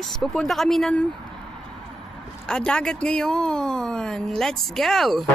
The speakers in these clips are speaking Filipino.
guys, pupunta kami ng dagat ngayon. Let's go!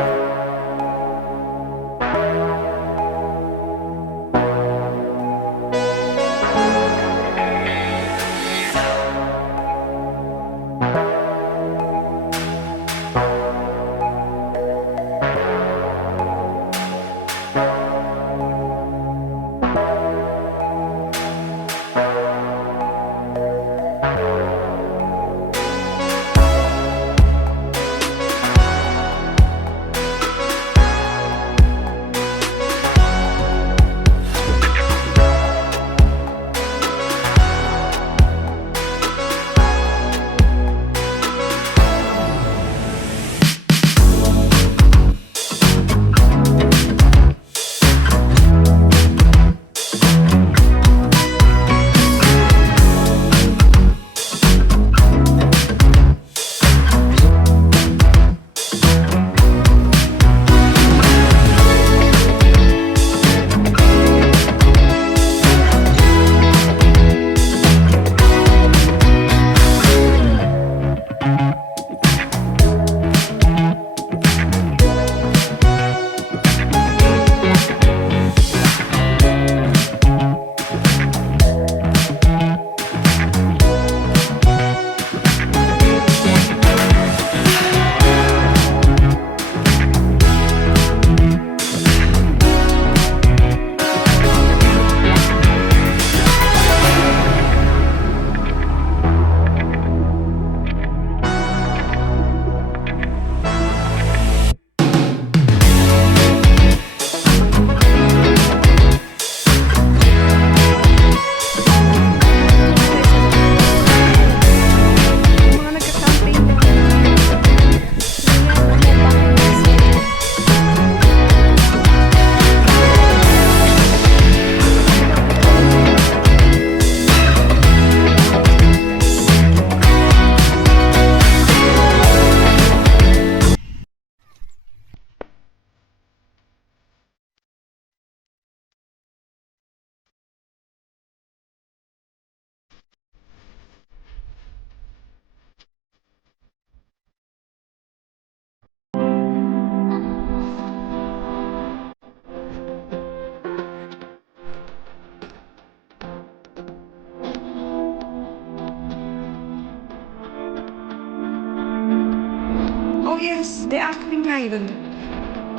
Oh yes, the acting nga yun.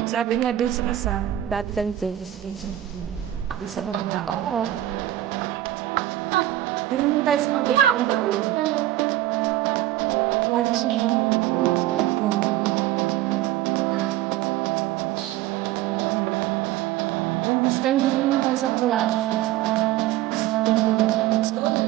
Sabi nga dun sa dati lang sa mga oo. Ganun tayo sa mga wala siya. Mas ganda naman tayo sa class. Gusto ko na.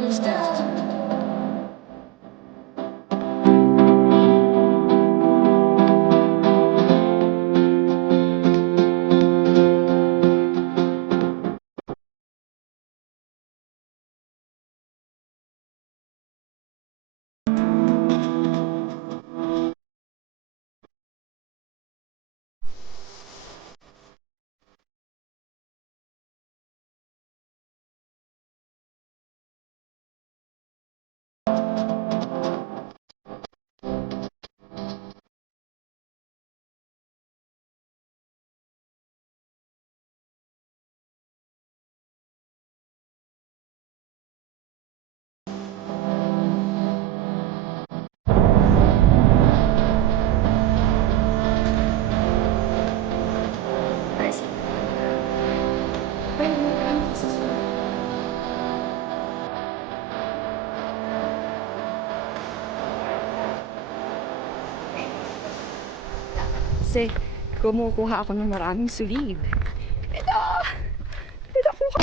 Kasi kumukuha ako ng maraming sulid. Ito! Ito ko!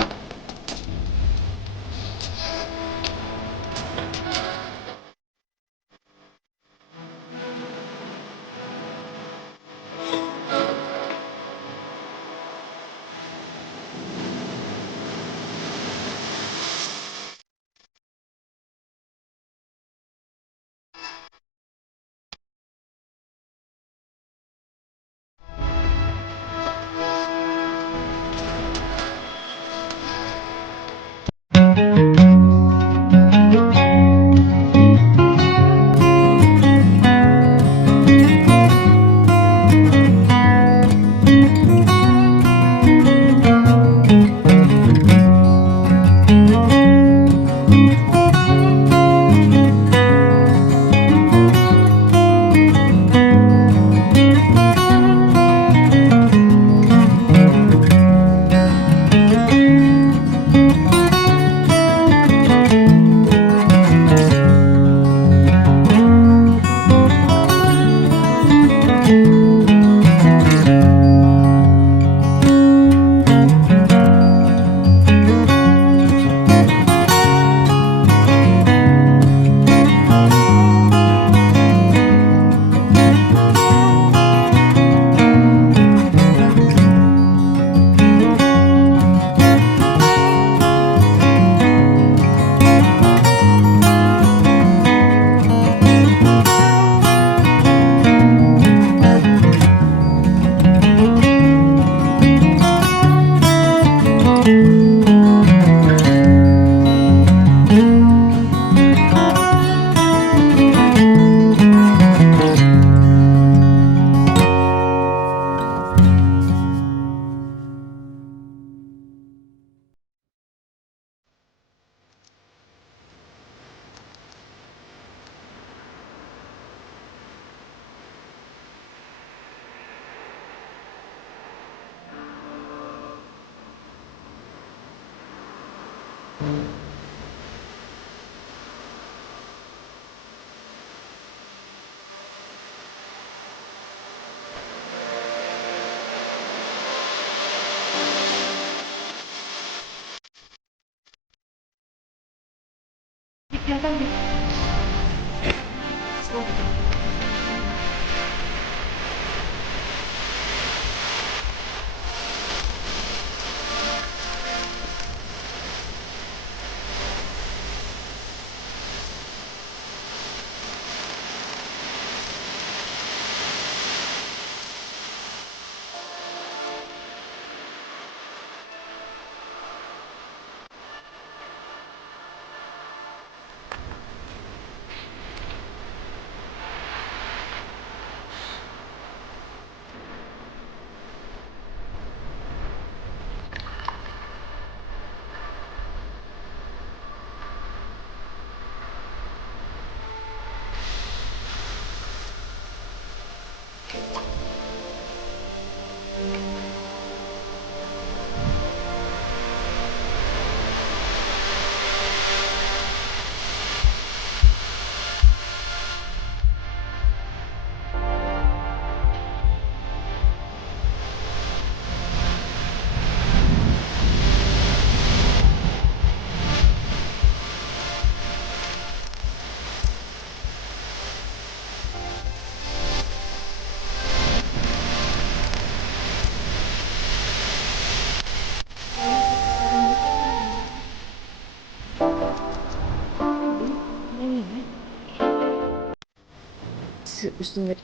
Gusto mo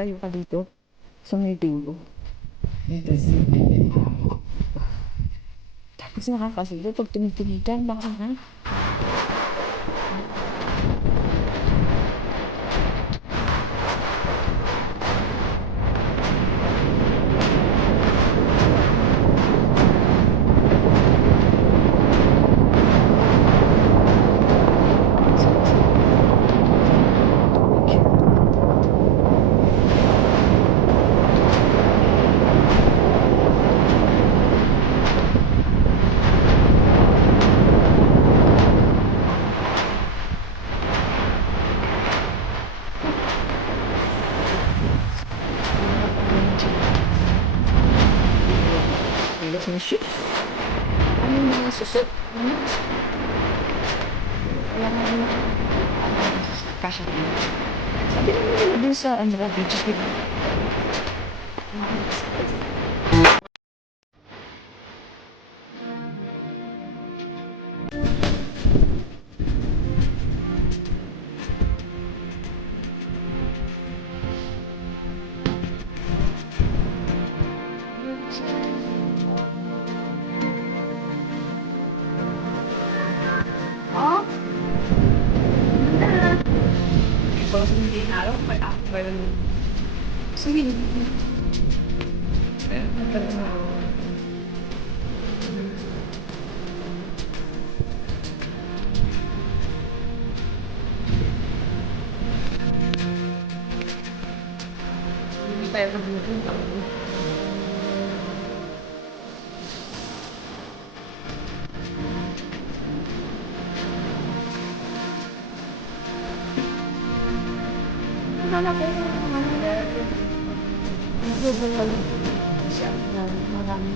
tayo ka dito sa may dulo. Tapos nakakasulo pag tumitiligan, baka na. Ilok na siya. Ano yung mga susot? Kaya nga yun. Kasha. Sabi naman nila dun sa ano, video. Oh? Kalau hindi araw, may ako meron. Sige. Hindi tayo nagluto. Wala ko siya na marami.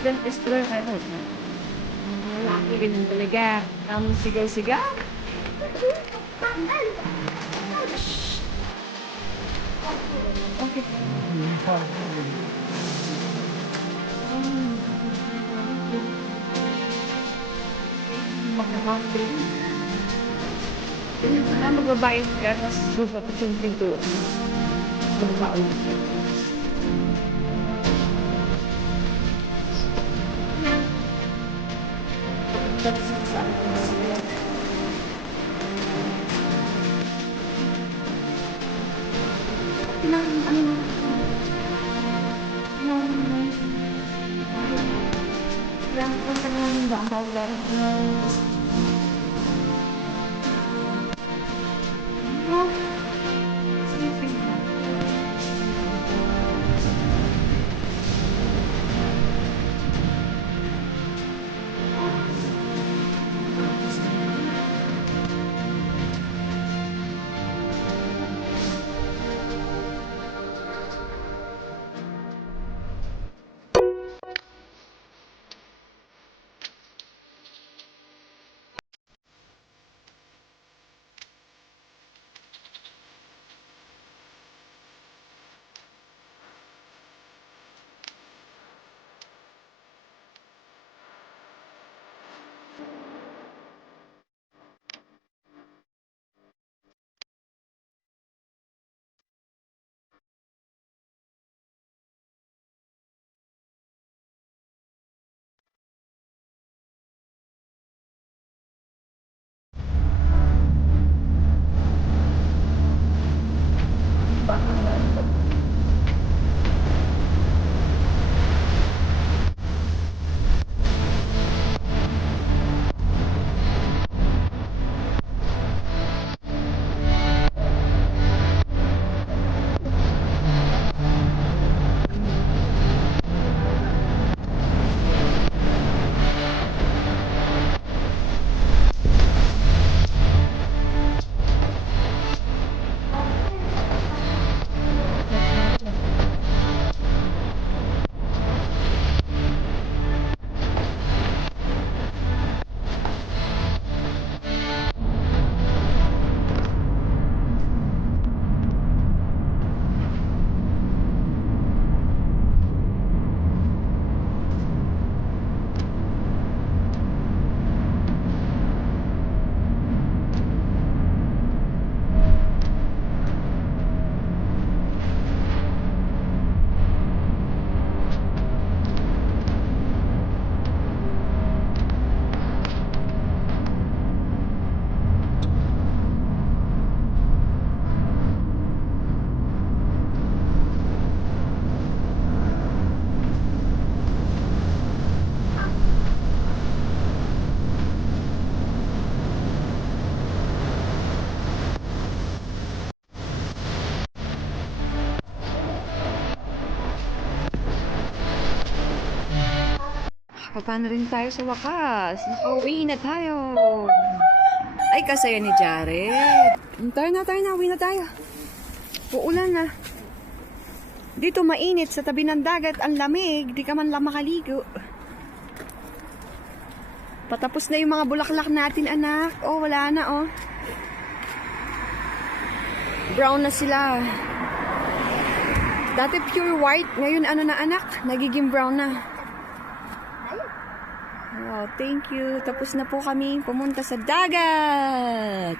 Dentist ko ano. Ganun talaga. Ang sigaw-sigaw. Okay. Magbabayad ka, tapos susunod yung pinto. Magbabayad ka. Paano rin tayo sa wakas? Uwi na tayo. Ay, kasaya ni Jared. Tayo na, uwi na tayo. Uulan na. Dito mainit sa tabi ng dagat, ang lamig. Di ka man lang makaligo. Patapos na yung mga bulaklak natin, anak. Oh, wala na, oh. Brown na sila. Dati pure white. Ngayon, ano na, anak? Nagiging brown na. Wow, thank you. Tapos na po kami pumunta sa dagat.